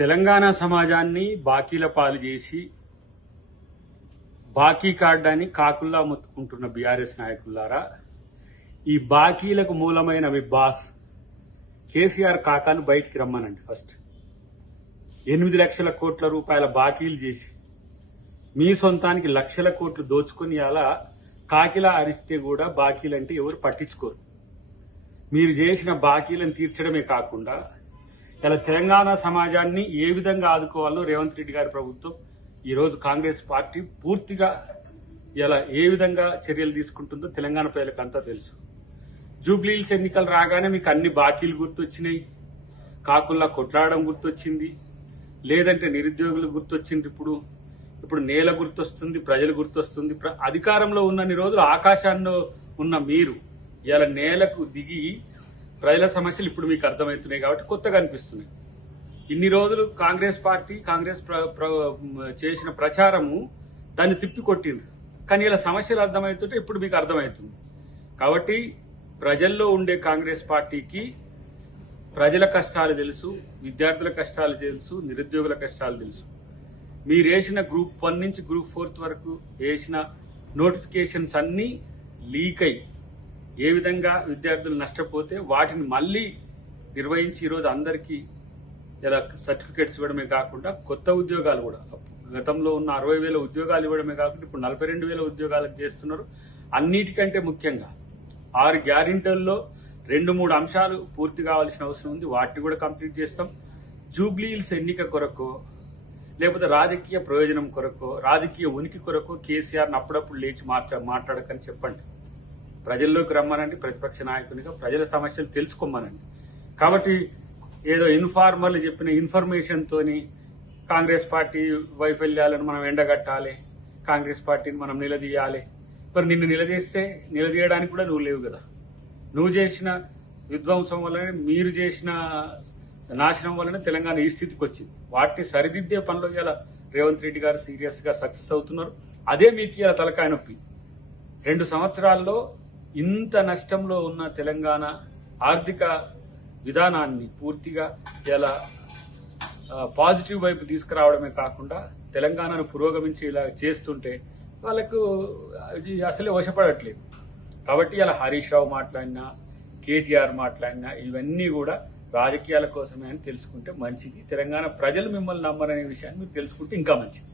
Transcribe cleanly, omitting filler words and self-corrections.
తెలంగాణ సమాజాన్ని బాకీల పాలు చేసి బాకీ కార్డాన్ని కాకుల్లా మొత్తుకుంటున్న బీఆర్ఎస్ నాయకులారా, ఈ బాకీలకు మూలమైన మీ బాస్ కేసీఆర్ కాకాను బయటికి రమ్మనండి. ఫస్ట్ 8 లక్షల కోట్ల రూపాయల బాకీలు చేసి మీ సొంతానికి లక్షల కోట్లు దోచుకుని అలా కాకిలా అరిస్తే కూడా బాకీలంటే ఎవరు పట్టించుకోరు. మీరు చేసిన బాకీలను తీర్చడమే కాకుండా ఇలా తెలంగాణ సమాజాన్ని ఏ విధంగా ఆదుకోవాలో రేవంత్ రెడ్డి గారి ప్రభుత్వం ఈరోజు కాంగ్రెస్ పార్టీ పూర్తిగా ఇలా ఏ విధంగా చర్యలు తీసుకుంటుందో తెలంగాణ ప్రజలకు అంతా తెలుసు. జూబ్లీహిల్స్ ఎన్నికలు రాగానే మీకు అన్ని బాకీలు గుర్తొచ్చినాయి, కాకుల్లా కొట్లాడడం గుర్తొచ్చింది, లేదంటే నిరుద్యోగులు గుర్తొచ్చింది, ఇప్పుడు నేల గుర్తొస్తుంది, ప్రజలు గుర్తొస్తుంది. అధికారంలో ఉన్నన్ని రోజులు ఆకాశాల్లో ఉన్న మీరు ఇలా నేలకు దిగి ప్రజల సమస్యలు ఇప్పుడు మీకు అర్థమవుతున్నాయి కాబట్టి కొత్తగా అనిపిస్తున్నాయి. ఇన్ని రోజులు కాంగ్రెస్ చేసిన ప్రచారము దాన్ని తిప్పికొట్టింది, కానీ ఇలా సమస్యలు అర్థమవుతుంటే ఇప్పుడు మీకు అర్థమవుతుంది. కాబట్టి ప్రజల్లో ఉండే కాంగ్రెస్ పార్టీకి ప్రజల కష్టాలు తెలుసు, విద్యార్థుల కష్టాలు తెలుసు, నిరుద్యోగుల కష్టాలు తెలుసు. మీరు వేసిన గ్రూప్ 1 నుంచి గ్రూప్ 4 వరకు వేసిన నోటిఫికేషన్స్ అన్ని లీక్ అయ్యి ఏ విధంగా విద్యార్థులు నష్టపోతే వాటిని మళ్లీ నిర్వహించి ఈరోజు అందరికీ ఇలా సర్టిఫికేట్స్ ఇవ్వడమే కాకుండా కొత్త ఉద్యోగాలు కూడా గతంలో ఉన్న 60,000 ఉద్యోగాలు ఇవ్వడమే కాకుండా ఇప్పుడు 42,000 ఉద్యోగాలకు చేస్తున్నారు. అన్నిటికంటే ముఖ్యంగా 6 గ్యారెంటీల్లో 2-3 అంశాలు పూర్తి కావాల్సిన అవసరం ఉంది. వాటిని కూడా కంప్లీట్ చేస్తాం. జూబ్లీహిల్స్ ఎన్నిక కొరకు లేకపోతే రాజకీయ ప్రయోజనం కొరకు, రాజకీయ ఉనికి కొరకు కేసీఆర్ని అప్పుడప్పుడు లేచి మాట్లాడకని చెప్పండి. ప్రజల్లోకి రమ్మనండి. ప్రతిపక్ష నాయకునిగా ప్రజల సమస్యలు తెలుసుకోమనండి. కాబట్టి ఏదో ఇన్ఫార్మల్ చెప్పిన ఇన్ఫర్మేషన్ తోని కాంగ్రెస్ పార్టీ వైఫల్యాలను మనం ఎండగట్టాలి, కాంగ్రెస్ పార్టీని మనం నిలదీయాలి. మరి నిన్ను నిలదీయడానికి కూడా నువ్వు లేవు కదా. నువ్వు చేసిన విధ్వంసం వల్లనే, మీరు చేసిన నాశనం వల్లనే తెలంగాణ ఈ స్థితికి వచ్చింది. వాటిని సరిదిద్దే పనిలో ఇలా రేవంత్ రెడ్డి గారు సీరియస్ గా సక్సెస్ అవుతున్నారు. అదే మీకు ఇలా తలకాయ నొప్పి. 2 సంవత్సరాల్లో ఇంత నష్టంలో ఉన్న తెలంగాణ ఆర్థిక విధానాన్ని పూర్తిగా ఇలా పాజిటివ్ వైపు తీసుకురావడమే కాకుండా తెలంగాణను పురోగమించేలా చేస్తుంటే వాళ్ళకు అసలే వశపడట్లేదు. కాబట్టి ఇలా హరీష్ రావు మాట్లాడినా, కేటీఆర్ మాట్లాడినా ఇవన్నీ కూడా రాజకీయాల కోసమే అని తెలుసుకుంటే మంచిది. తెలంగాణ ప్రజలు మిమ్మల్ని నమ్మరనే విషయాన్ని మీరు తెలుసుకుంటే ఇంకా మంచిది.